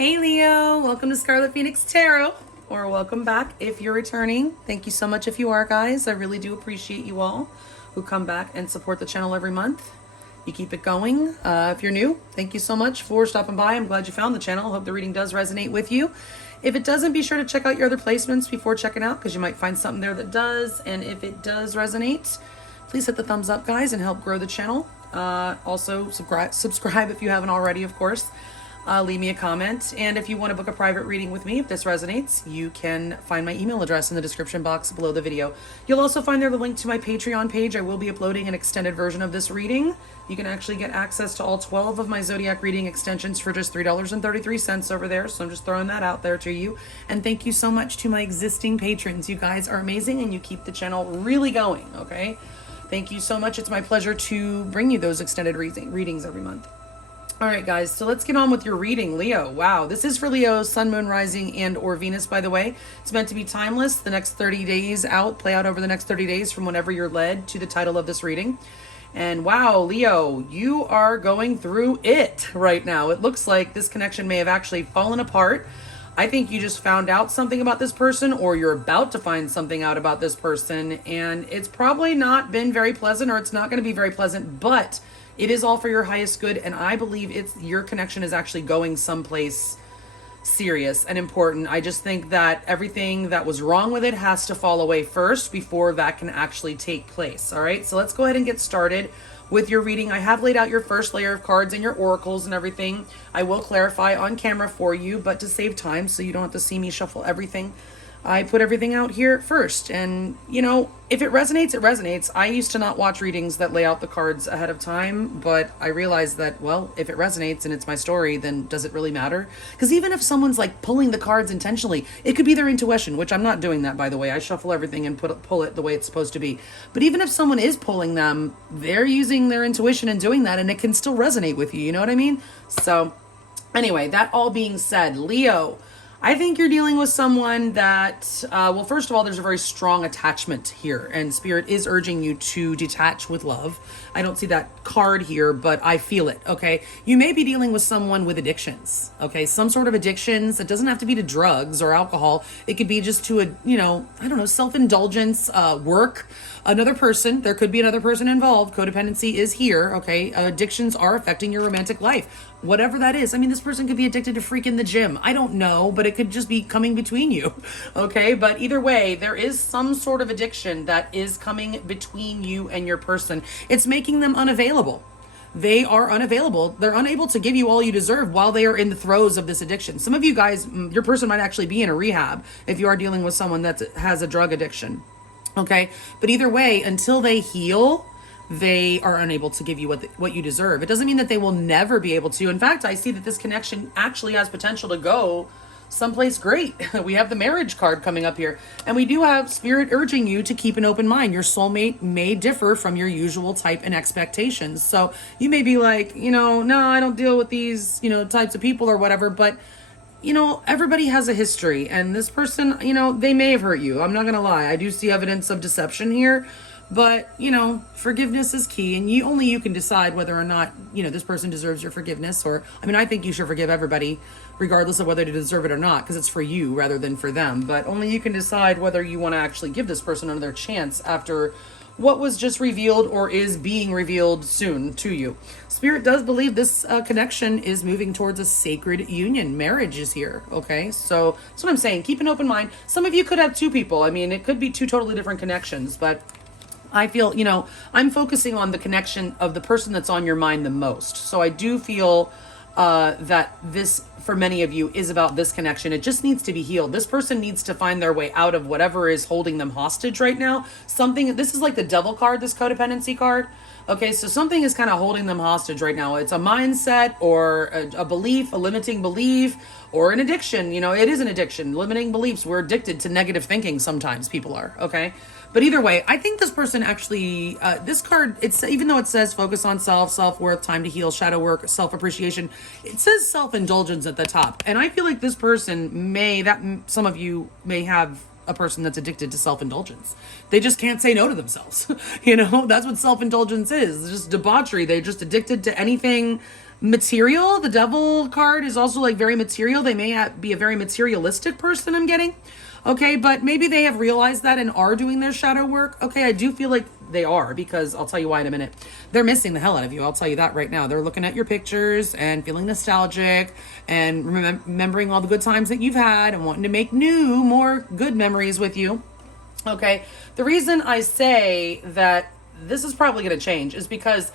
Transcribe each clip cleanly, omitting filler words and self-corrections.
Hey Leo, welcome to Scarlet Phoenix Tarot, or welcome back if you're returning. Thank you so much if you are, guys. I really do appreciate you all who come back and support the channel every month. You keep it going. If you're new, thank you so much for stopping by. I'm glad you found the channel. Hope the reading does resonate with you. If it doesn't, be sure to check out your other placements before checking out, because you might find something there that does. And if it does resonate, please hit the thumbs up, guys, and help grow the channel. Also, subscribe if you haven't already, of course. Leave me a comment, and if you want to book a private reading with me, if this resonates, you can find my email address in the description box below the video. You'll also find there the link to my Patreon page. I will be uploading an extended version of this reading. You can actually get access to all 12 of my zodiac reading extensions for just $3.33 over there, so I'm just throwing that out there to you. And thank you so much to my existing patrons. You guys are amazing, and you keep the channel really going, okay? Thank you so much. It's my pleasure to bring you those extended readings every month. All right, guys, so let's get on with your reading, Leo. Wow, this is for Leo, Sun, Moon, Rising, and or Venus, by the way. It's meant to be timeless. The next 30 days play out over the next 30 days from whenever you're led to the title of this reading. And wow, Leo, you are going through it right now. It looks like this connection may have actually fallen apart. I think you just found out something about this person, or you're about to find something out about this person, and it's probably not been very pleasant, or it's not going to be very pleasant, but it is all for your highest good, and I believe your connection is actually going someplace serious and important. I just think that everything that was wrong with it has to fall away first before that can actually take place. All right, so let's go ahead and get started with your reading. I have laid out your first layer of cards and your oracles and everything. I will clarify on camera for you, but to save time so you don't have to see me shuffle everything, I put everything out here first. And, you know, if it resonates, it resonates. I used to not watch readings that lay out the cards ahead of time, but I realized that, well, if it resonates and it's my story, then does it really matter? Because even if someone's like pulling the cards intentionally, it could be their intuition, which I'm not doing that, by the way. I shuffle everything and pull it the way it's supposed to be. But even if someone is pulling them, they're using their intuition and doing that, and it can still resonate with you. You know what I mean? So anyway, that all being said, Leo, I think you're dealing with someone that, well, first of all, there's a very strong attachment here, and Spirit is urging you to detach with love. I don't see that card here, but I feel it, okay? You may be dealing with someone with addictions, okay? Some sort of addictions. It doesn't have to be to drugs or alcohol. It could be just to, I don't know, self-indulgence, work, another person. There could be another person involved. Codependency is here, okay? Addictions are affecting your romantic life. Whatever that is. I mean, this person could be addicted to freaking the gym. I don't know, but it could just be coming between you, okay? But either way, there is some sort of addiction that is coming between you and your person. It's making them unavailable. They are unavailable. They're unable to give you all you deserve while they are in the throes of this addiction. Some of you guys, your person might actually be in a rehab if you are dealing with someone that has a drug addiction, okay? But either way, until they heal, they are unable to give you what you deserve. It doesn't mean that they will never be able to. In fact, I see that this connection actually has potential to go someplace great. We have the marriage card coming up here, and we do have Spirit urging you to keep an open mind. Your soulmate may differ from your usual type and expectations. So you may be like, no, I don't deal with these, types of people or whatever, but everybody has a history, and this person, they may have hurt you. I'm not going to lie. I do see evidence of deception here. But, forgiveness is key, and you can decide whether or not, this person deserves your forgiveness. Or, I think you should forgive everybody, regardless of whether they deserve it or not, because it's for you rather than for them. But only you can decide whether you want to actually give this person another chance after what was just revealed or is being revealed soon to you. Spirit does believe this connection is moving towards a sacred union. Marriage is here, okay? So that's what I'm saying. Keep an open mind. Some of you could have two people. It could be two totally different connections, but I feel, I'm focusing on the connection of the person that's on your mind the most. So I do feel that this, for many of you, is about this connection. It just needs to be healed. This person needs to find their way out of whatever is holding them hostage right now. This is like the devil card, this codependency card. Okay, so something is kind of holding them hostage right now. It's a mindset or a belief, a limiting belief, or an addiction. It is an addiction, limiting beliefs. We're addicted to negative thinking sometimes, people are, okay? But either way, I think this person actually, this card, even though it says focus on self-worth, time to heal, shadow work, self-appreciation, it says self-indulgence at the top. And I feel like this person some of you may have a person that's addicted to self-indulgence. They just can't say no to themselves. That's what self-indulgence is. It's just debauchery. They're just addicted to anything material. The devil card is also like very material. They may be a very materialistic person, I'm getting. Okay, but maybe they have realized that and are doing their shadow work. Okay, I do feel like they are, because I'll tell you why in a minute. They're missing the hell out of you. I'll tell you that right now. They're looking at your pictures and feeling nostalgic and remembering all the good times that you've had and wanting to make new, more good memories with you. Okay, the reason I say that this is probably going to change is because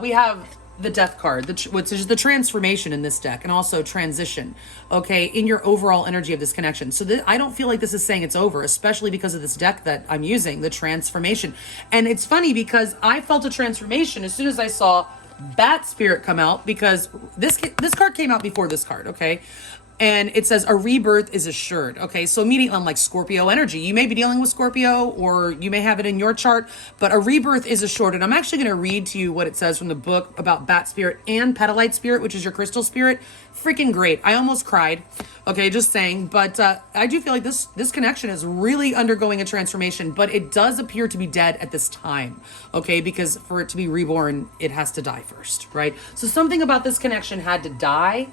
we have the death card, which is the transformation in this deck, and also transition, okay, in your overall energy of this connection. So I don't feel like this is saying it's over, especially because of this deck that I'm using, the transformation. And it's funny because I felt a transformation as soon as I saw Bat Spirit come out, because this card came out before this card, okay? And it says a rebirth is assured. Okay, so immediately I'm like, Scorpio energy. You may be dealing with Scorpio, or you may have it in your chart, but a rebirth is assured. And I'm actually going to read to you what it says from the book about Bat Spirit and Petalite Spirit, which is your crystal spirit. Freaking great. I almost cried. Okay, just saying. But I do feel like this connection is really undergoing a transformation, but it does appear to be dead at this time. Okay, because for it to be reborn, it has to die first, right? So something about this connection had to die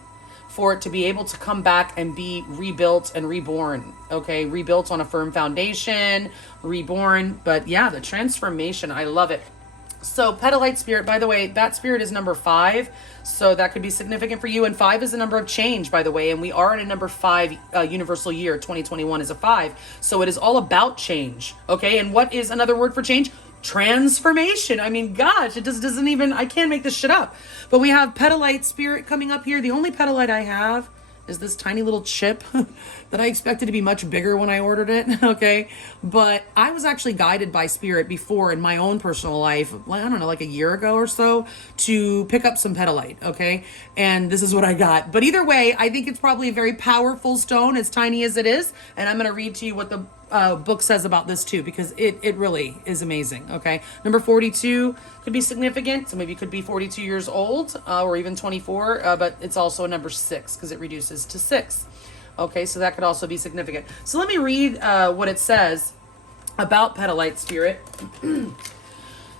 for it to be able to come back and be rebuilt and reborn. Okay, rebuilt on a firm foundation, reborn. But yeah, the transformation, I love it. So Petalite Spirit, by the way, Bat Spirit is number 5. So that could be significant for you. And 5 is the number of change, by the way. And we are in a number 5 universal year. 2021 is a 5. So it is all about change. Okay, and what is another word for change? Transformation. I mean, gosh, it just doesn't even, I can't make this shit up. But we have Petalite Spirit coming up here. The only Petalite I have is this tiny little chip that I expected to be much bigger when I ordered it. Okay, but I was actually guided by Spirit before in my own personal life, I don't know, like a year ago or so, to pick up some Petalite. Okay, and this is what I got. But either way, I think it's probably a very powerful stone, as tiny as it is. And I'm going to read to you what the book says about this too, because it really is amazing. Okay, number 42 could be significant, so maybe you could be 42 years old, or even 24, but it's also a number 6 because it reduces to 6. Okay, so that could also be significant. So let me read what it says about Petalite Spirit,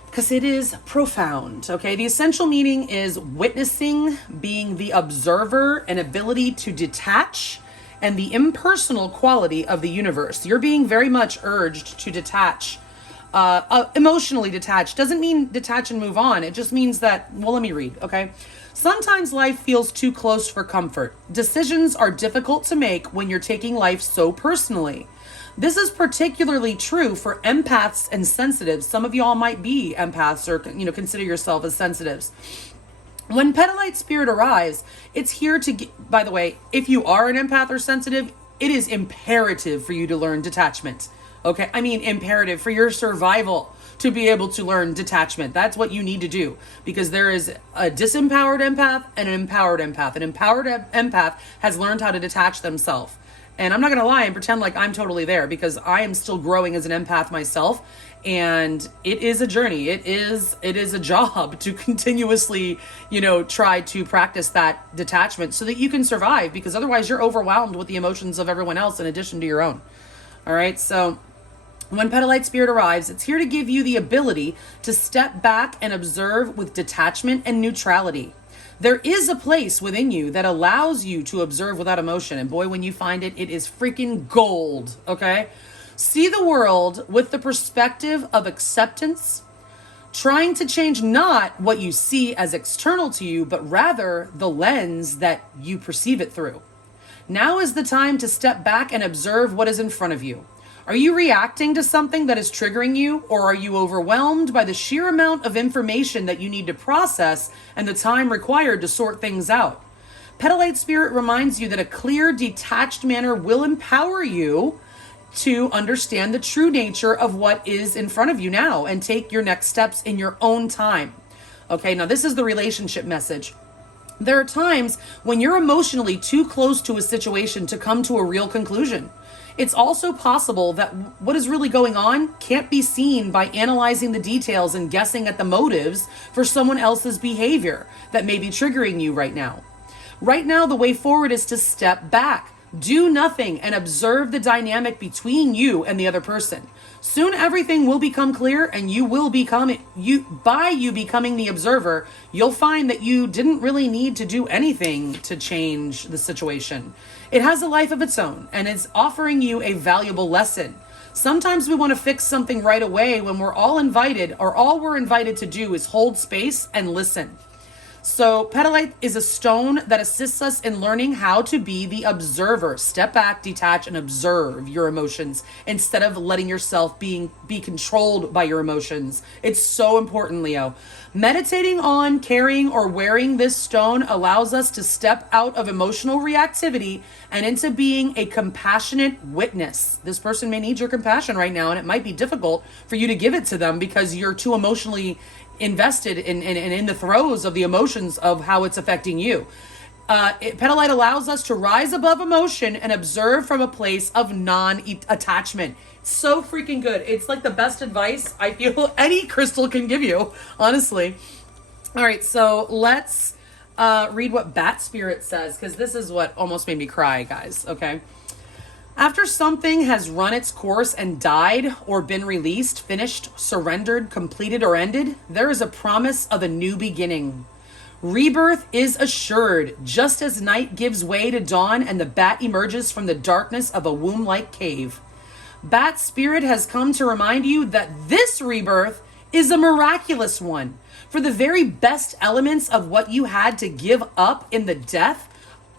because it is profound. Okay, the essential meaning is witnessing, being the observer, and ability to detach, and the impersonal quality of the universe. You're being very much urged to detach, emotionally detach. Doesn't mean detach and move on. It just means that, well, let me read, okay? Sometimes life feels too close for comfort. Decisions are difficult to make when you're taking life so personally. This is particularly true for empaths and sensitives. Some of y'all might be empaths, or consider yourself as sensitives. When Petalite Spirit arrives, it's here to by the way, if you are an empath or sensitive, it is imperative for you to learn detachment. Okay, I mean imperative for your survival to be able to learn detachment. That's what you need to do, because there is a disempowered empath and an empowered empath. An empowered empath has learned how to detach themselves. And I'm not going to lie and pretend like I'm totally there, because I am still growing as an empath myself. And it is a journey. It is a job to continuously, try to practice that detachment so that you can survive, because otherwise you're overwhelmed with the emotions of everyone else in addition to your own. All right. So when Petalite Spirit arrives, it's here to give you the ability to step back and observe with detachment and neutrality. There is a place within you that allows you to observe without emotion. And boy, when you find it, it is freaking gold. Okay. See the world with the perspective of acceptance, trying to change not what you see as external to you, but rather the lens that you perceive it through. Now is the time to step back and observe what is in front of you. Are you reacting to something that is triggering you, or are you overwhelmed by the sheer amount of information that you need to process and the time required to sort things out? Petalite Spirit reminds you that a clear, detached manner will empower you to understand the true nature of what is in front of you now and take your next steps in your own time. Okay, now this is the relationship message. There are times when you're emotionally too close to a situation to come to a real conclusion. It's also possible that what is really going on can't be seen by analyzing the details and guessing at the motives for someone else's behavior that may be triggering you right now. Right now, the way forward is to step back. Do nothing and observe the dynamic between you and the other person. Soon everything will become clear, and you will become by you becoming the observer, you'll find that you didn't really need to do anything to change the situation. It has a life of its own, and it's offering you a valuable lesson. Sometimes we want to fix something right away when we're all invited, or all we're invited to do is hold space and listen. So petalite is a stone that assists us in learning how to be the observer. Step back, detach, and observe your emotions instead of letting yourself be controlled by your emotions. It's so important, Leo. Meditating on, carrying, or wearing this stone allows us to step out of emotional reactivity and into being a compassionate witness. This person may need your compassion right now, and it might be difficult for you to give it to them because you're too emotionally invested in the throes of the emotions of how it's affecting you. Petalite allows us to rise above emotion and observe from a place of non-attachment. So freaking good. It's like the best advice I feel any crystal can give you, honestly. All right, so let's read what Bat Spirit says, because this is what almost made me cry, guys, okay? After something has run its course and died or been released, finished, surrendered, completed, or ended, there is a promise of a new beginning. Rebirth is assured, just as night gives way to dawn and the bat emerges from the darkness of a womb-like cave. Bat Spirit has come to remind you that this rebirth is a miraculous one. For the very best elements of what you had to give up in the death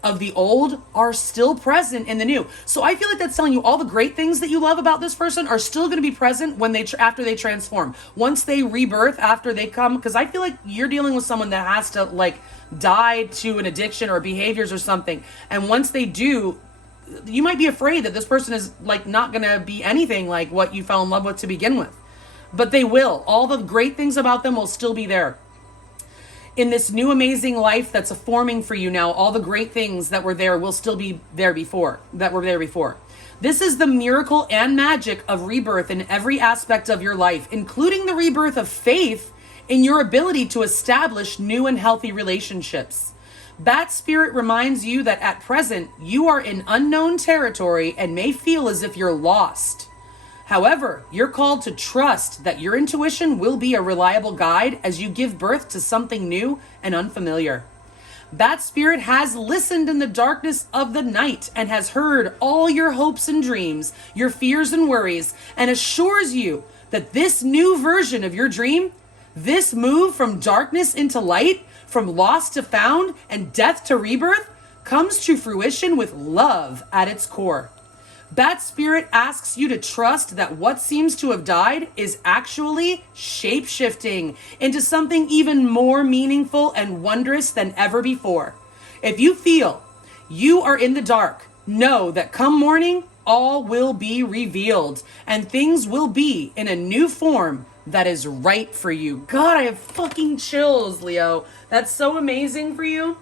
of the old are still present in the new. So I feel like that's telling you all the great things that you love about this person are still going to be present when after they transform. Once they rebirth, after they come, because I feel like you're dealing with someone that has to like die to an addiction or behaviors or something. And once they do, you might be afraid that this person is like not going to be anything like what you fell in love with to begin with. But they will. All the great things about them will still be there. In this new amazing life that's forming for you now, all the great things that were there will still be there before, that were there before. This is the miracle and magic of rebirth in every aspect of your life, including the rebirth of faith in your ability to establish new and healthy relationships. Bat Spirit reminds you that at present, you are in unknown territory and may feel as if you're lost. However, you're called to trust that your intuition will be a reliable guide as you give birth to something new and unfamiliar. Bat Spirit has listened in the darkness of the night and has heard all your hopes and dreams, your fears and worries, and assures you that this new version of your dream, this move from darkness into light, from lost to found, and death to rebirth, comes to fruition with love at its core. Bat Spirit asks you to trust that what seems to have died is actually shape-shifting into something even more meaningful and wondrous than ever before. If you feel you are in the dark, know that come morning, all will be revealed and things will be in a new form that is right for you. God, I have fucking chills, Leo. That's so amazing for you.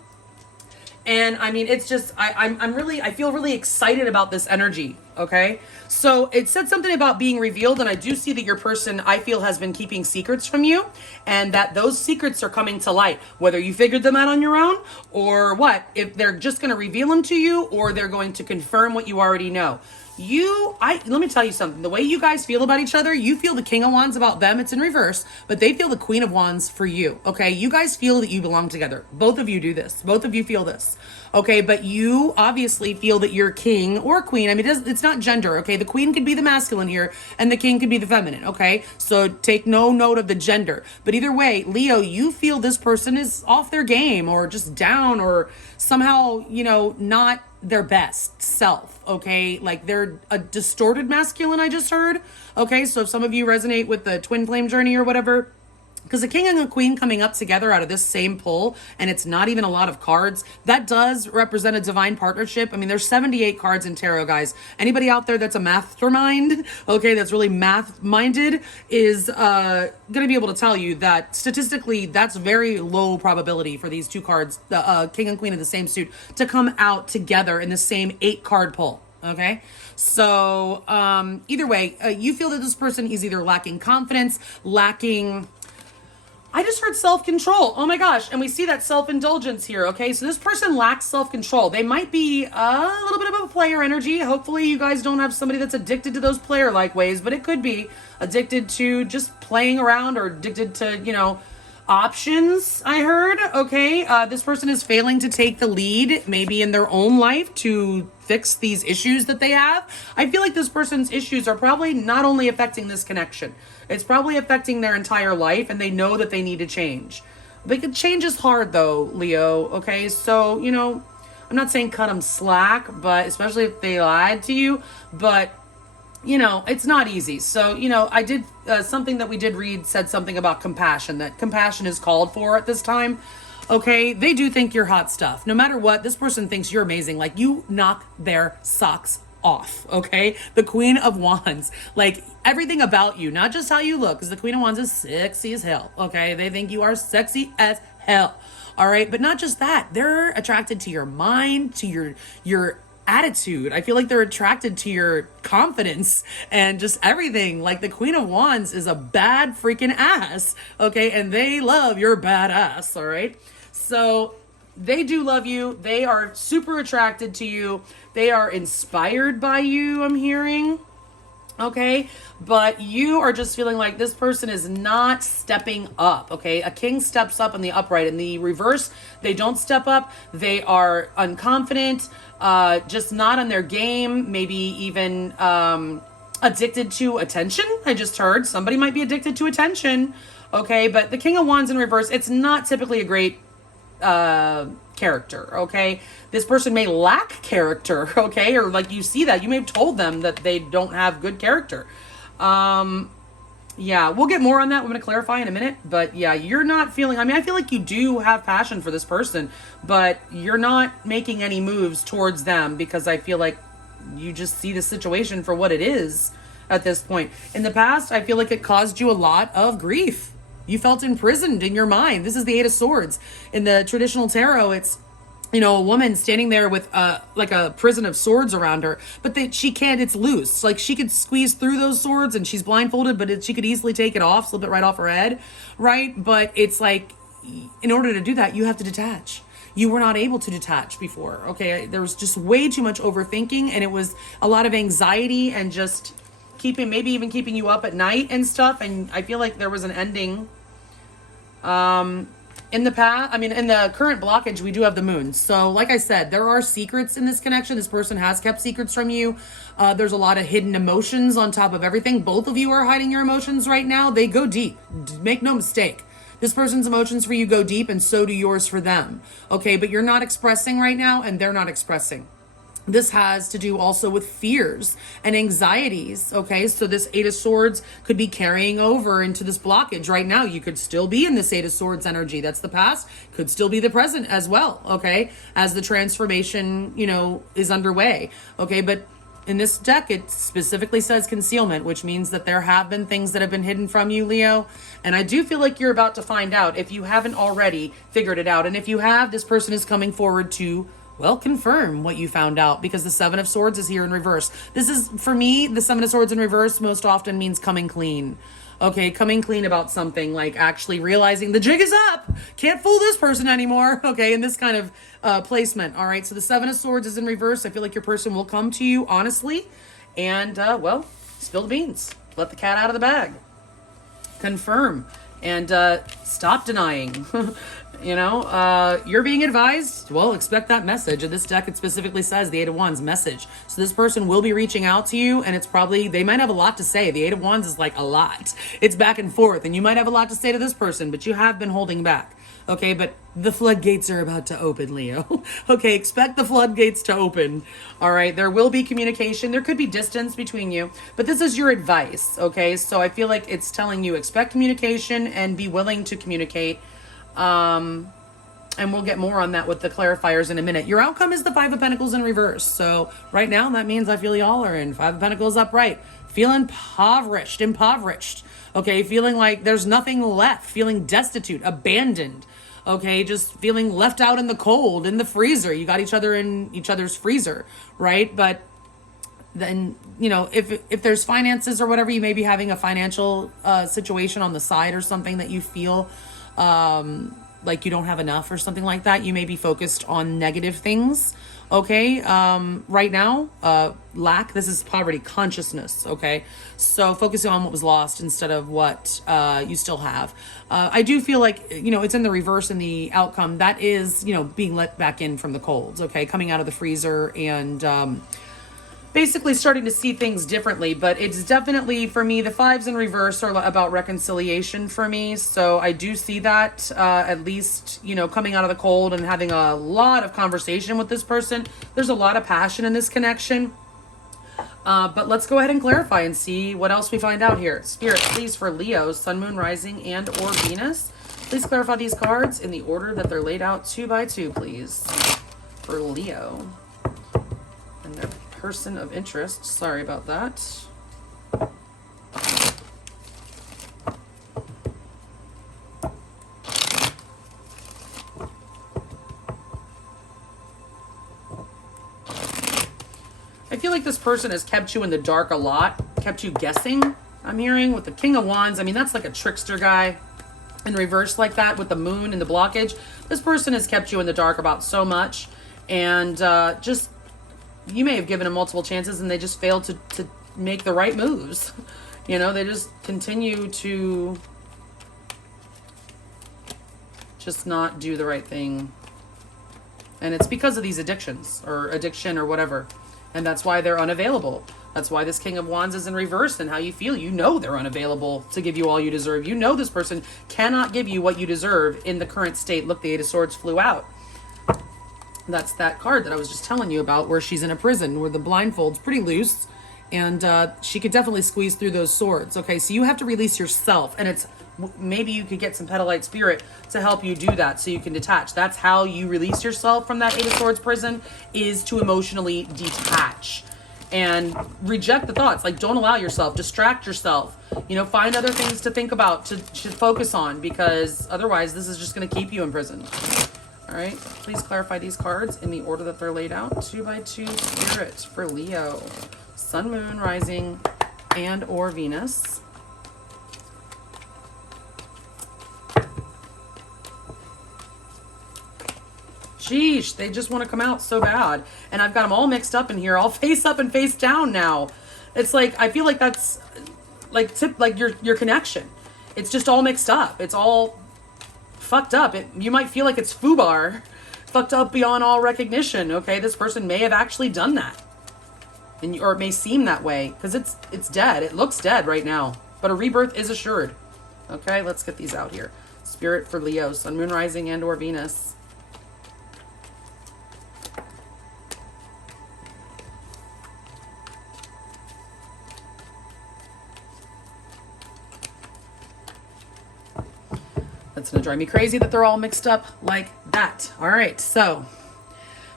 And I mean, it's just, I feel really excited about this energy. Okay. So it said something about being revealed. And I do see that your person, I feel, has been keeping secrets from you and that those secrets are coming to light, whether you figured them out on your own or what, if they're just going to reveal them to you or they're going to confirm what you already know. Let me tell you something. The way you guys feel about each other, you feel the King of Wands about them. It's in reverse, but they feel the Queen of Wands for you. Okay. You guys feel that you belong together. Both of you do this. Both of you feel this. Okay. But you obviously feel that you're king or queen. I mean, it's not gender. Okay. The queen could be the masculine here and the king could be the feminine. Okay. So take no note of the gender, but either way, Leo, you feel this person is off their game or just down or somehow, not their best self. Okay. Like they're a distorted masculine, I just heard. Okay. So if some of you resonate with the twin flame journey or whatever, because the king and the queen coming up together out of this same pull, and it's not even a lot of cards, that does represent a divine partnership. I mean, there's 78 cards in tarot, guys. Anybody out there that's a mastermind, okay, that's really math-minded, is going to be able to tell you that statistically, that's very low probability for these two cards, the king and queen in the same suit, to come out together in the same 8-card pull, okay? So either way, you feel that this person is either lacking confidence, lacking... I just heard self-control. Oh my gosh. And we see that self-indulgence here. Okay. So this person lacks self-control. They might be a little bit of a player energy. Hopefully you guys don't have somebody that's addicted to those player-like ways, but it could be addicted to just playing around or addicted to, you know, options, I heard. Okay. This person is failing to take the lead, maybe in their own life, to fix these issues that they have. I feel like this person's issues are probably not only affecting this connection, it's probably affecting their entire life, and they know that they need to change. But change is hard though, Leo. Okay. So, you know, I'm not saying cut them slack, but especially if they lied to you, but you know, it's not easy. So, you know, I did something that we did read said something about compassion, that compassion is called for at this time. Okay. They do think you're hot stuff. No matter what, this person thinks you're amazing. Like, you knock their socks off. Okay. The Queen of Wands, like everything about you, not just how you look, because the Queen of Wands is sexy as hell. Okay. They think you are sexy as hell. All right. But not just that, they're attracted to your mind, to your attitude. I feel like they're attracted to your confidence and just everything. Like, the Queen of Wands is a bad freaking ass. Okay. And they love your badass. All right. So they do love you. They are super attracted to you. They are inspired by you, I'm hearing. Okay. But you are just feeling like this person is not stepping up. Okay. A king steps up in the upright. In the reverse, they don't step up. They are unconfident, just not on their game. Maybe even addicted to attention. I just heard somebody might be addicted to attention. Okay. But the King of Wands in reverse, it's not typically a great character. Okay. This person may lack character. Okay. Or like, you see that you may have told them that they don't have good character. Yeah, we'll get more on that. I'm going to clarify in a minute, but yeah, you're not feeling, I mean, I feel like you do have passion for this person, but you're not making any moves towards them because I feel like you just see the situation for what it is at this point. In the past, I feel like it caused you a lot of grief. You felt imprisoned in your mind. This is the Eight of Swords. In the traditional tarot, it's, you know, a woman standing there with like a prison of swords around her, but she can't, it's loose. Like, she could squeeze through those swords and she's blindfolded, but she could easily take it off, slip it right off her head, right? But it's like, in order to do that, you have to detach. You were not able to detach before, okay? There was just way too much overthinking, and it was a lot of anxiety and just maybe even keeping you up at night and stuff, and I feel like there was an ending. In the past, I mean, in the current blockage, we do have the moon. So like I said, there are secrets in this connection. This person has kept secrets from you. There's a lot of hidden emotions on top of everything. Both of you are hiding your emotions right now. They go deep. Make no mistake. This person's emotions for you go deep, and so do yours for them. Okay, but you're not expressing right now, and they're not expressing. This has to do also with fears and anxieties. Okay. So this Eight of Swords could be carrying over into this blockage right now. You could still be in this Eight of Swords energy. That's the past, could still be the present as well. Okay. As the transformation, you know, is underway. Okay. But in this deck, it specifically says concealment, which means that there have been things that have been hidden from you, Leo. And I do feel like you're about to find out if you haven't already figured it out. And if you have, this person is coming forward to, well, confirm what you found out, because the Seven of Swords is here in reverse. This is, for me, the Seven of Swords in reverse most often means coming clean. Okay, coming clean about something, like actually realizing the jig is up. Can't fool this person anymore. Okay, in this kind of placement. All right, so the Seven of Swords is in reverse. I feel like your person will come to you honestly and, well, spill the beans. Let the cat out of the bag. Confirm and stop denying. You know, you're being advised, well, expect that message. In this deck, it specifically says the Eight of Wands message. So this person will be reaching out to you, and it's probably, they might have a lot to say. The Eight of Wands is like a lot. It's back and forth, and you might have a lot to say to this person, but you have been holding back. Okay, but the floodgates are about to open, Leo. Okay, expect the floodgates to open. All right, there will be communication. There could be distance between you, but this is your advice, okay? So I feel like it's telling you expect communication and be willing to communicate. And we'll get more on that with the clarifiers in a minute. Your outcome is the Five of Pentacles in reverse. So right now, that means I feel y'all are in Five of Pentacles upright, feeling impoverished. Okay, feeling like there's nothing left, feeling destitute, abandoned. Okay, just feeling left out in the cold, in the freezer. You got each other in each other's freezer, right? But then, you know, if there's finances or whatever, you may be having a financial situation on the side or something that you feel like you don't have enough or something like that. You may be focused on negative things. Okay. Right now, lack, this is poverty consciousness. Okay. So focusing on what was lost instead of what, you still have. I do feel like, you know, it's in the reverse in the outcome that is, you know, being let back in from the colds. Okay. Coming out of the freezer and, basically starting to see things differently. But it's definitely, for me, the fives in reverse are about reconciliation for me. So I do see that, at least, you know, coming out of the cold and having a lot of conversation with this person. There's a lot of passion in this connection. But let's go ahead and clarify and see what else we find out here. Spirit, please, for Leo, Sun, Moon, Rising, and or Venus. Please clarify these cards in the order that they're laid out 2 by 2, please. For Leo. And their person of interest. Sorry about that. I feel like this person has kept you in the dark a lot, kept you guessing, I'm hearing, with the King of Wands. I mean, that's like a trickster guy in reverse like that with the moon and the blockage. This person has kept you in the dark about so much, and just, you may have given them multiple chances and they just failed to make the right moves. You know, they just continue to just not do the right thing. And it's because of these addictions or addiction or whatever. And that's why they're unavailable. That's why this King of Wands is in reverse and how you feel. You know they're unavailable to give you all you deserve. You know this person cannot give you what you deserve in the current state. Look, the Eight of Swords flew out. That's that card that I was just telling you about where she's in a prison where the blindfold's pretty loose and she could definitely squeeze through those swords. Okay, so you have to release yourself, and it's maybe you could get some petalite spirit to help you do that so you can detach. That's how you release yourself from that Eight of Swords prison, is to emotionally detach and reject the thoughts. Like, don't allow yourself, distract yourself, you know, find other things to think about, to focus on, because otherwise this is just going to keep you in prison. All right, please clarify these cards in the order that they're laid out. 2 by 2 Spirit for Leo, Sun, Moon, Rising, and or Venus. Sheesh, they just want to come out so bad. And I've got them all mixed up in here, all face up and face down now. It's like, I feel like that's like your connection. It's just all mixed up. It's all fucked up. You might feel like it's FUBAR, fucked up beyond all recognition. Okay, this person may have actually done that, or it may seem that way because it's dead. It looks dead right now, but a rebirth is assured. Okay, let's get these out here. Spirit for Leo, Sun, Moon, Rising, and or Venus. That's going to drive me crazy that they're all mixed up like that. All right, so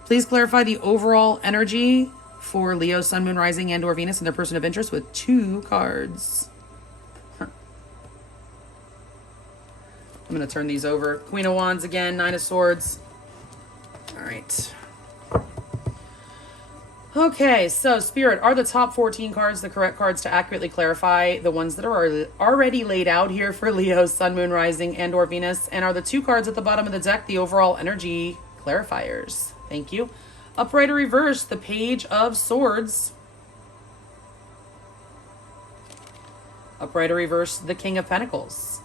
please clarify the overall energy for Leo, Sun, Moon, Rising, and or Venus and their person of interest with 2 cards. I'm going to turn these over. Queen of Wands again, 9 of Swords. All right. Okay, so Spirit, are the top 14 cards the correct cards to accurately clarify the ones that are already laid out here for Leo, Sun, Moon, Rising, and or Venus? And are the 2 cards at the bottom of the deck the overall energy clarifiers? Thank you. Upright or reverse, the Page of Swords. Upright or reverse, the King of Pentacles.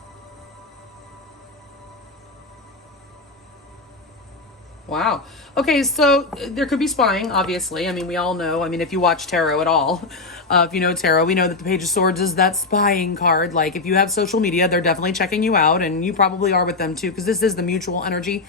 Wow. Okay, so there could be spying, obviously. I mean, we all know. I mean, if you watch tarot at all, if you know tarot, we know that the Page of Swords is that spying card. Like, if you have social media, they're definitely checking you out, and you probably are with them too, because this is the mutual energy.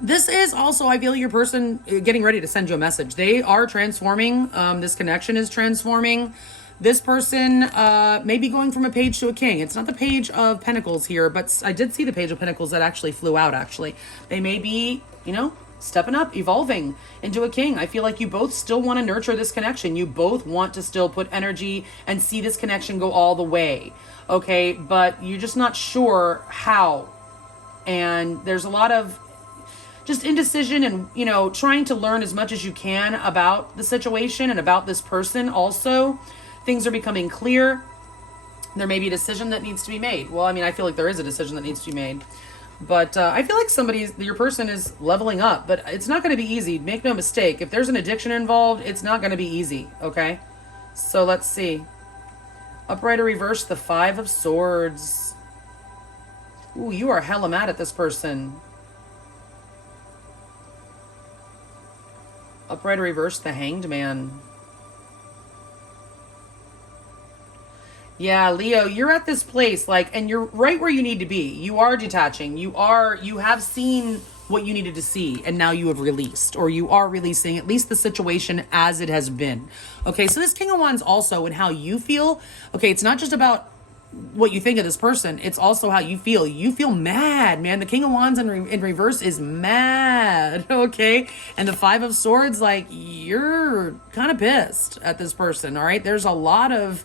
This is also, I feel, your person getting ready to send you a message. They are transforming. This connection is transforming. This person may be going from a page to a king. It's not the Page of Pentacles here, but I did see the Page of Pentacles that actually flew out, actually. They may be, you know, stepping up, evolving into a king. I feel like you both still want to nurture this connection. You both want to still put energy and see this connection go all the way. Okay, but you're just not sure how. And there's a lot of just indecision and, you know, trying to learn as much as you can about the situation and about this person also. Things are becoming clear. There may be a decision that needs to be made. Well, I mean, I feel like there is a decision that needs to be made. But I feel like your person is leveling up, but it's not going to be easy. Make no mistake. If there's an addiction involved, it's not going to be easy, okay? So let's see. Upright or reverse, the Five of Swords. Ooh, you are hella mad at this person. Upright or reverse, the Hanged Man. Yeah, Leo, you're at this place, like, and you're right where you need to be. You are detaching. You have seen what you needed to see, and now you have released, or you are releasing at least the situation as it has been. Okay, so this King of Wands also, and how you feel, okay, it's not just about what you think of this person, it's also how you feel. You feel mad, man. The King of Wands in reverse is mad, okay? And the Five of Swords, like, you're kind of pissed at this person, all right? There's a lot of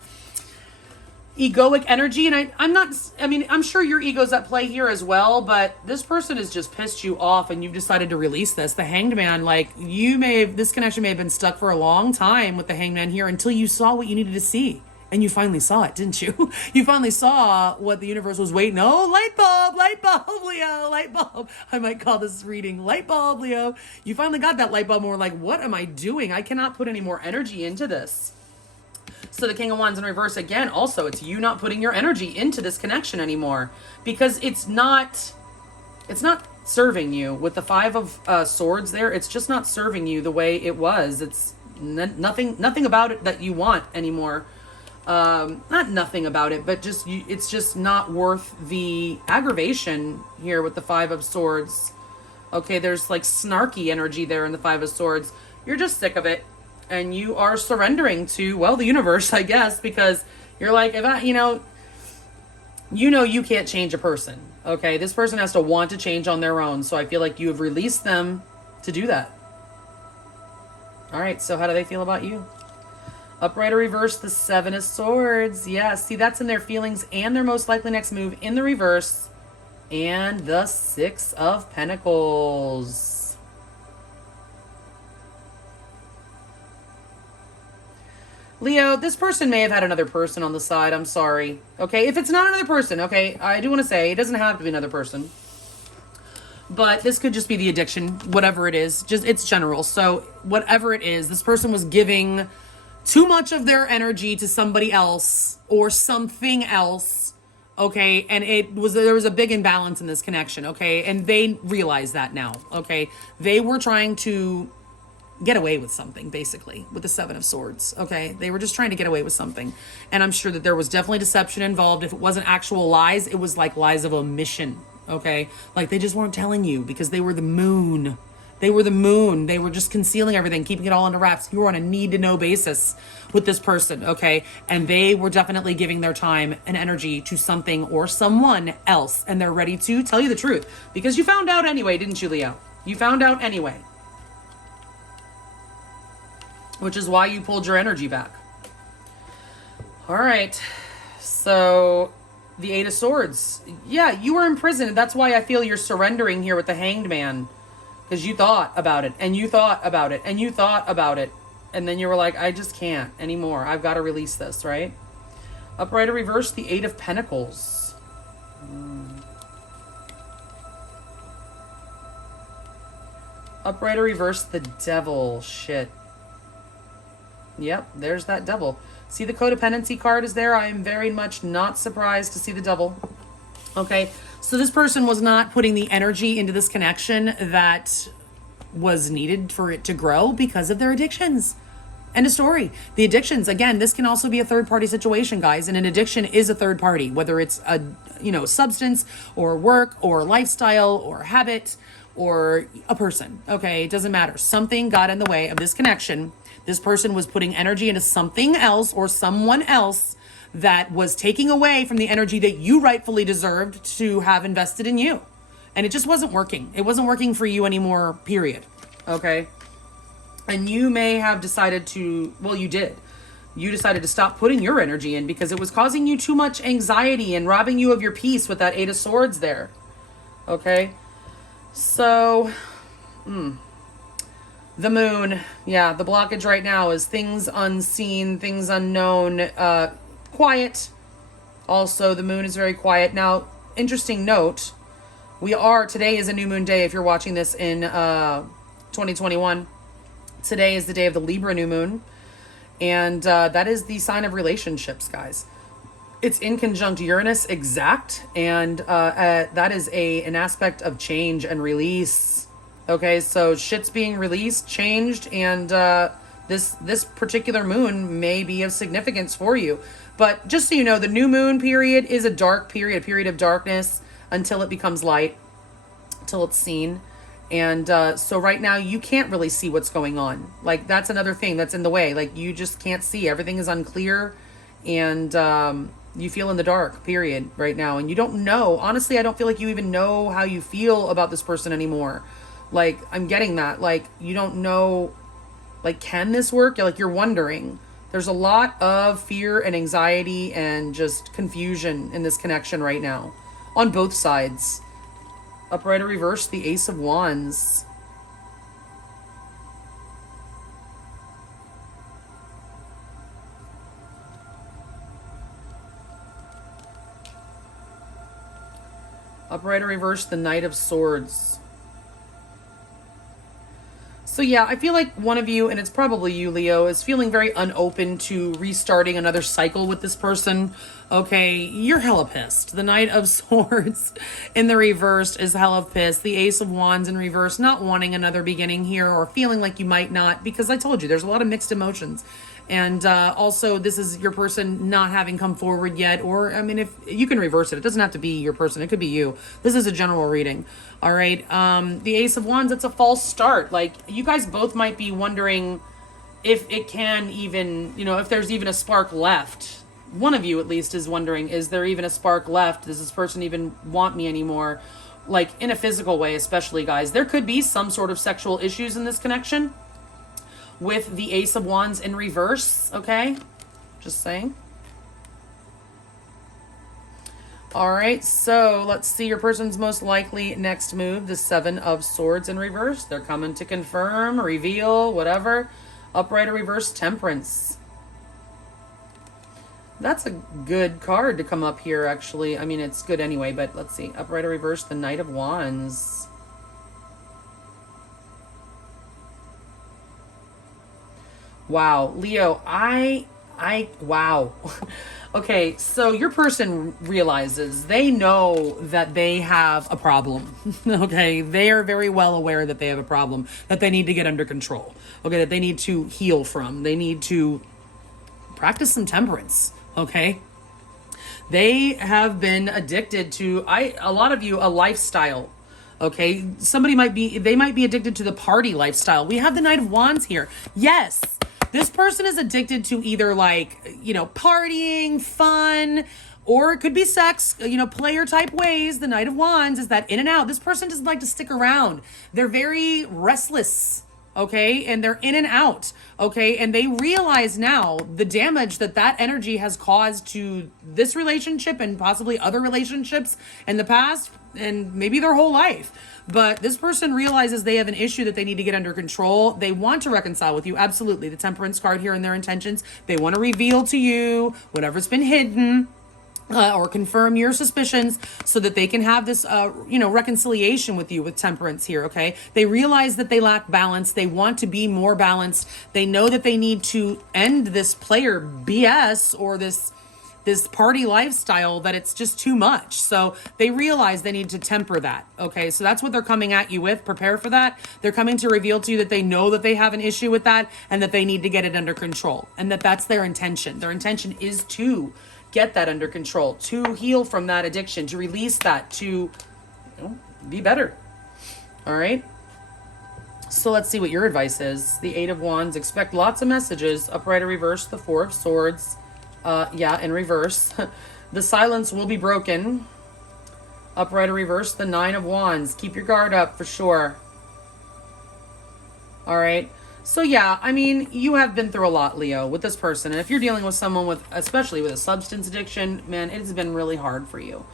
egoic energy, and I'm sure your ego's at play here as well, but this person has just pissed you off and you've decided to release this. The Hanged Man, like, this connection may have been stuck for a long time with the Hanged Man here until you saw what you needed to see. And you finally saw it, didn't you? You finally saw what the universe was waiting. Oh, light bulb, Leo, light bulb. I might call this reading light bulb, Leo. You finally got that light bulb and we're like, what am I doing? I cannot put any more energy into this. So the King of Wands in reverse, again, also, it's you not putting your energy into this connection anymore because it's not serving you. With the Five of Swords there, it's just not serving you the way it was. It's nothing about it that you want anymore. Not nothing about it, but it's just not worth the aggravation here with the Five of Swords. Okay, there's like snarky energy there in the Five of Swords. You're just sick of it. And you are surrendering to, well, the universe, I guess, because you're like, if you can't change a person, okay? This person has to want to change on their own. So I feel like you have released them to do that. All right, so how do they feel about you? Upright or reverse, the Seven of Swords. Yeah, see, that's in their feelings and their most likely next move in the reverse. And the Six of Pentacles. Leo, this person may have had another person on the side. I'm sorry. Okay, if it's not another person, okay, I do want to say it doesn't have to be another person. But this could just be the addiction, whatever it is. Just it's general. So whatever it is, this person was giving too much of their energy to somebody else or something else. Okay, and there was a big imbalance in this connection. Okay, and they realize that now. Okay, they were trying to get away with something, basically, with the Seven of Swords, okay? They were just trying to get away with something. And I'm sure that there was definitely deception involved. If it wasn't actual lies, it was like lies of omission, okay? Like they just weren't telling you because they were the moon. They were the moon. They were just concealing everything, keeping it all under wraps. You were on a need-to-know basis with this person, okay? And they were definitely giving their time and energy to something or someone else. And they're ready to tell you the truth. Because you found out anyway, didn't you, Leo? You found out anyway. Which is why you pulled your energy back. All right. So the Eight of Swords. Yeah, you were imprisoned. That's why I feel you're surrendering here with the Hanged Man. Because you thought about it, and you thought about it, and you thought about it. And then you were like, I just can't anymore. I've got to release this, right? Upright or reverse, the Eight of Pentacles. Upright or reverse, the Devil. Shit. Yep, there's that Devil. See the codependency card is there? I am very much not surprised to see the Devil. Okay, so this person was not putting the energy into this connection that was needed for it to grow because of their addictions. End of story. The addictions, again, this can also be a third-party situation, guys, and an addiction is a third party, whether it's a substance or work or lifestyle or habit or a person. Okay, it doesn't matter. Something got in the way of this connection. This person was putting energy into something else or someone else that was taking away from the energy that you rightfully deserved to have invested in you. And it just wasn't working. It wasn't working for you anymore, period. Okay? And you may have decided to, well, you did. You decided to stop putting your energy in because it was causing you too much anxiety and robbing you of your peace with that Eight of Swords there. Okay? So, the Moon. Yeah, the blockage right now is things unseen, things unknown, quiet, Also, the moon is very quiet. Now, interesting note, today is a new moon day if you're watching this in 2021. Today is the day of the Libra New Moon. And that is the sign of relationships, guys. It's in conjunct Uranus exact. And that is an aspect of change and release. Okay, so shit's being released, changed, and this particular moon may be of significance for you. But just so you know, the new moon period is a dark period, a period of darkness until it becomes light, till it's seen. And so right now you can't really see what's going on. Like, that's another thing that's in the way. Like, you just can't see. Everything is unclear, and you feel in the dark, period, right now. And you don't know. Honestly, I don't feel like you even know how you feel about this person anymore. Like, I'm getting that. Like, you don't know, like, can this work? Like, you're wondering. There's a lot of fear and anxiety and just confusion in this connection right now on both sides. Upright or reverse, the Ace of Wands. Upright or reverse, the Knight of Swords. So yeah, I feel like one of you, and it's probably you, Leo, is feeling very unopen to restarting another cycle with this person. Okay, you're hella pissed. The Knight of Swords in the reverse is hella pissed. The Ace of Wands in reverse, not wanting another beginning here, or feeling like you might not, because I told you, there's a lot of mixed emotions. And also, this is your person not having come forward yet. Or, I mean, if you can reverse it. It doesn't have to be your person. It could be you. This is a general reading. All right. The Ace of Wands, it's a false start. Like, you guys both might be wondering if it can even, if there's even a spark left. One of you, at least, is wondering, is there even a spark left? Does this person even want me anymore? Like, in a physical way, especially, guys. There could be some sort of sexual issues in this connection with the Ace of Wands in reverse, okay? Just saying. All right, so let's see your person's most likely next move, the Seven of Swords in reverse. They're coming to confirm, reveal, whatever. Upright or reverse, Temperance. That's a good card to come up here, actually. I mean, it's good anyway, but let's see. Upright or reverse, the Knight of Wands. Wow, Leo, wow. Okay, so your person realizes, they know that they have a problem. Okay, they are very well aware that they have a problem that they need to get under control. Okay, that they need to heal from. They need to practice some temperance. Okay, they have been addicted to, a lot of you, a lifestyle. Okay, they might be addicted to the party lifestyle. We have the Knight of Wands here. Yes. This person is addicted to either, like, partying, fun, or it could be sex, player type ways. The Knight of Wands is that in and out. This person doesn't like to stick around. They're very restless, okay? And they're in and out, okay? And they realize now the damage that energy has caused to this relationship and possibly other relationships in the past and maybe their whole life. But this person realizes they have an issue that they need to get under control. They want to reconcile with you. Absolutely. The Temperance card here in their intentions. They want to reveal to you whatever's been hidden, or confirm your suspicions so that they can have this, reconciliation with you with Temperance here, okay? They realize that they lack balance. They want to be more balanced. They know that they need to end this player BS or this party lifestyle, that it's just too much. So they realize they need to temper that. Okay. So that's what they're coming at you with. Prepare for that. They're coming to reveal to you that they know that they have an issue with that and that they need to get it under control, and that's their intention. Their intention is to get that under control, to heal from that addiction, to release that, to be better. All right. So let's see what your advice is. The Eight of Wands, expect lots of messages. Upright or reverse, the Four of Swords. In reverse. The silence will be broken. Upright or reverse, the Nine of Wands. Keep your guard up for sure. All right. So yeah, I mean, you have been through a lot, Leo, with this person. And if you're dealing with someone especially with a substance addiction, man, it has been really hard for you.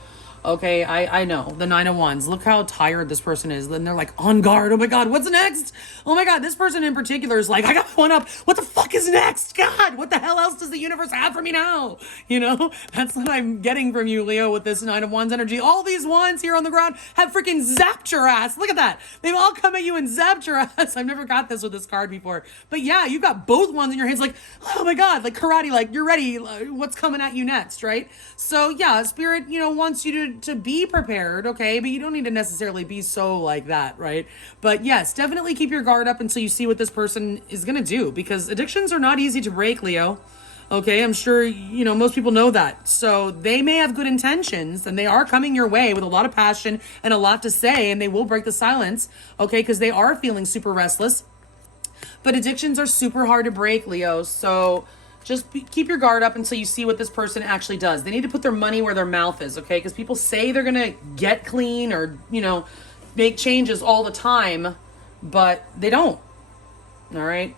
Okay, I know. The Nine of Wands. Look how tired this person is. Then they're like, on guard. Oh my God, what's next? Oh my God, this person in particular is like, I got one up. What the fuck is next? God, what the hell else does the universe have for me now? You know, that's what I'm getting from you, Leo, with this Nine of Wands energy. All these wands here on the ground have freaking zapped your ass. Look at that. They've all come at you and zapped your ass. I've never got this with this card before. But yeah, you've got both wands in your hands like, oh my God, like karate, like you're ready. What's coming at you next, right? So yeah, Spirit, you know, wants you to be prepared, okay? But you don't need to necessarily be so like that, right? But yes, definitely keep your guard up until you see what this person is going to do, because addictions are not easy to break, Leo. Okay, I'm sure, you know, most people know that. So they may have good intentions and they are coming your way with a lot of passion and a lot to say, and they will break the silence, okay? Because they are feeling super restless. But addictions are super hard to break, Leo. So just keep your guard up until you see what this person actually does. They need to put their money where their mouth is, okay? Because people say they're going to get clean or, you know, make changes all the time, but they don't, all right?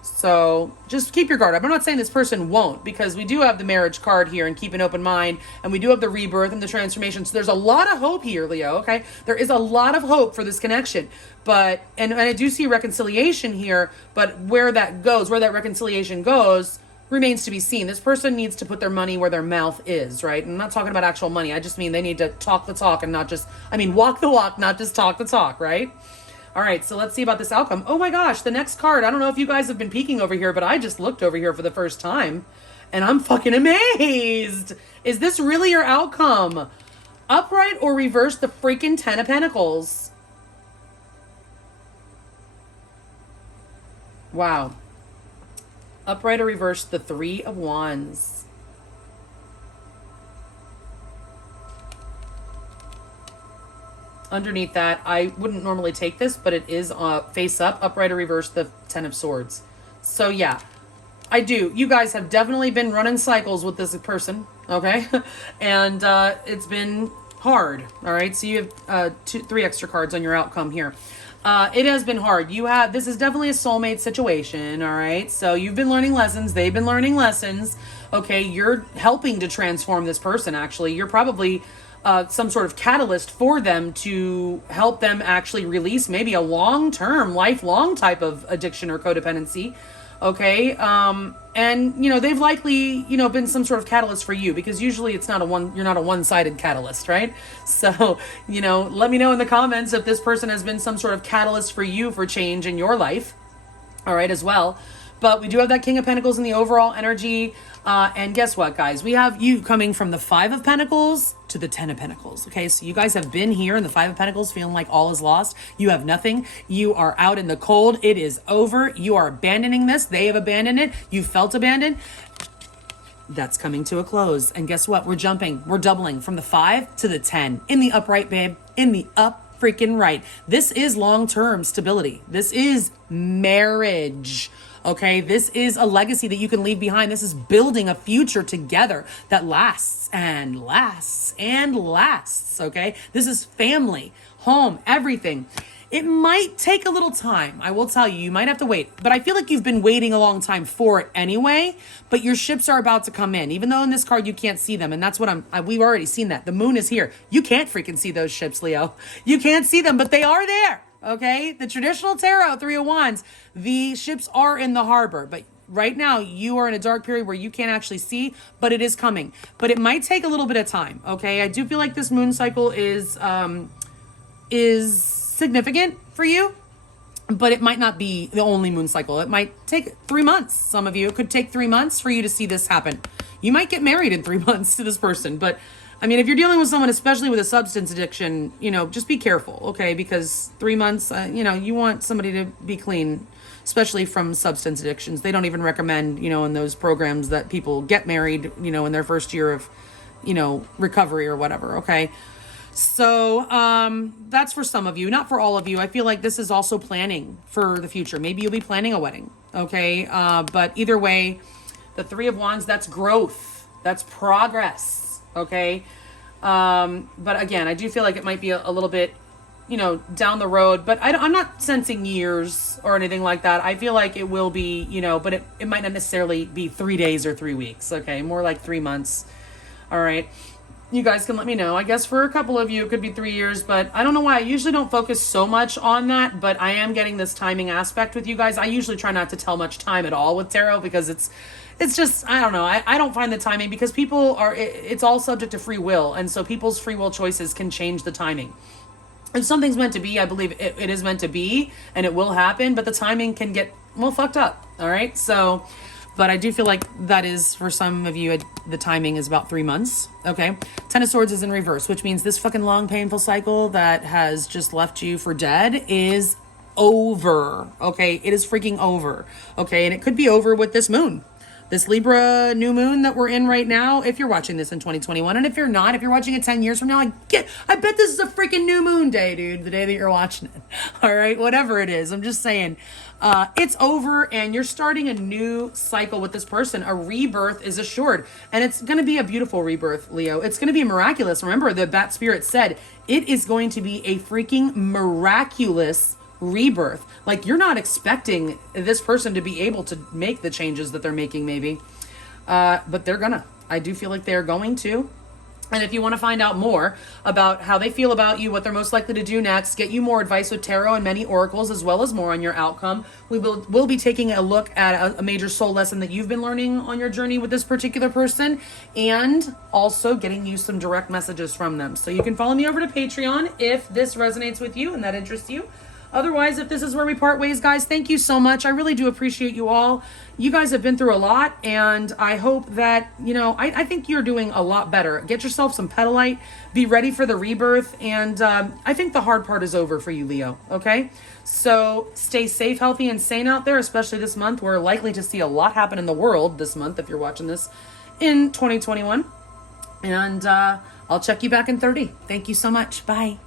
So just keep your guard up. I'm not saying this person won't, because we do have the marriage card here and keep an open mind, and we do have the rebirth and the transformation. So there's a lot of hope here, Leo, okay? There is a lot of hope for this connection, but, and I do see reconciliation here, but where that goes, where that reconciliation goes, remains to be seen. This person needs to put their money where their mouth is, right? And I'm not talking about actual money. I just mean they need to talk the talk and not just, I mean, walk the walk, not just talk the talk, right? All right, so let's see about this outcome. Oh my gosh, the next card. I don't know if you guys have been peeking over here, but I just looked over here for the first time and I'm fucking amazed. Is this really your outcome? Upright or reverse the freaking Ten of Pentacles? Wow. Upright or reverse the Three of Wands. Underneath that, I wouldn't normally take this, but it is face up, upright or reverse the Ten of Swords. So yeah, I do. You guys have definitely been running cycles with this person, okay? And it's been hard, all right? So you have 3 extra cards on your outcome here. It has been hard. This is definitely a soulmate situation, all right? So you've been learning lessons. They've been learning lessons. Okay, you're helping to transform this person, actually. You're probably some sort of catalyst for them to help them actually release maybe a long-term, lifelong type of addiction or codependency, okay? And, you know, they've likely, you know, been some sort of catalyst for you, because usually it's not you're not a one-sided catalyst, right? So, you know, let me know in the comments if this person has been some sort of catalyst for you for change in your life, all right, as well. But we do have that King of Pentacles in the overall energy. And guess what, guys? We have you coming from the Five of Pentacles to the Ten of Pentacles. Okay, so you guys have been here in the Five of Pentacles feeling like all is lost. You have nothing. You are out in the cold. It is over. You are abandoning this. They have abandoned it. You felt abandoned. That's coming to a close. And guess what? We're jumping. We're doubling from the 5 to the 10 in the upright, babe. In the up freaking right. This is long-term stability. This is marriage. Okay, this is a legacy that you can leave behind. This is building a future together that lasts and lasts and lasts, okay? This is family, home, everything. It might take a little time. I will tell you, you might have to wait. But I feel like you've been waiting a long time for it anyway, but your ships are about to come in, even though in this card you can't see them. And that's what we've already seen that. The moon is here. You can't freaking see those ships, Leo. You can't see them, but they are there. Okay, the traditional tarot, Three of Wands, the ships are in the harbor, but right now you are in a dark period where you can't actually see, but it is coming. But it might take a little bit of time, okay? I do feel like this moon cycle is significant for you, but it might not be the only moon cycle. It might take 3 months. Some of you, it could take 3 months for you to see this happen. You might get married in 3 months to this person, but I mean, if you're dealing with someone, especially with a substance addiction, you know, just be careful, okay? Because 3 months, you know, you want somebody to be clean, especially from substance addictions. They don't even recommend, you know, in those programs that people get married, you know, in their first year of, you know, recovery or whatever, okay? So that's for some of you, not for all of you. I feel like this is also planning for the future. Maybe you'll be planning a wedding, okay? But either way, the Three of Wands, that's growth. That's progress. Okay. But again, I do feel like it might be a little bit, you know, down the road, but I'm not sensing years or anything like that. I feel like it will be, you know, but it might not necessarily be 3 days or 3 weeks. Okay. More like 3 months. All right. You guys can let me know. I guess for a couple of you, it could be 3 years, but I don't know why. I usually don't focus so much on that, but I am getting this timing aspect with you guys. I usually try not to tell much time at all with tarot because it's just, I don't know. I don't find the timing because people are, it's all subject to free will. And so people's free will choices can change the timing. If something's meant to be, I believe it is meant to be and it will happen, but the timing can get, well, fucked up. All right. So, but I do feel like that is, for some of you, the timing is about 3 months. Okay. 10 of Swords is in reverse, which means this fucking long, painful cycle that has just left you for dead is over. Okay. It is freaking over. Okay. And it could be over with this moon. This Libra New Moon that we're in right now, if you're watching this in 2021, and if you're not, if you're watching it 10 years from now, I bet this is a freaking new moon day, dude, the day that you're watching it. All right, whatever it is. I'm just saying, it's over and you're starting a new cycle with this person. A rebirth is assured, and it's going to be a beautiful rebirth, Leo. It's going to be miraculous. Remember, the Bat Spirit said it is going to be a freaking miraculous rebirth. Like, you're not expecting this person to be able to make the changes that they're making, maybe, but they're gonna. I do feel like they're going to. And if you want to find out more about how they feel about you, what they're most likely to do next, get you more advice with tarot and many oracles, as well as more on your outcome, we'll be taking a look at a major soul lesson that you've been learning on your journey with this particular person, and also getting you some direct messages from them. So you can follow me over to Patreon if this resonates with you and that interests you. Otherwise, if this is where we part ways, guys, thank you so much. I really do appreciate you all. You guys have been through a lot, and I hope that, you know, I think you're doing a lot better. Get yourself some petalite, be ready for the rebirth, and I think the hard part is over for you, Leo, okay? So stay safe, healthy, and sane out there, especially this month. We're likely to see a lot happen in the world this month if you're watching this in 2021. And I'll check you back in 30. Thank you so much. Bye.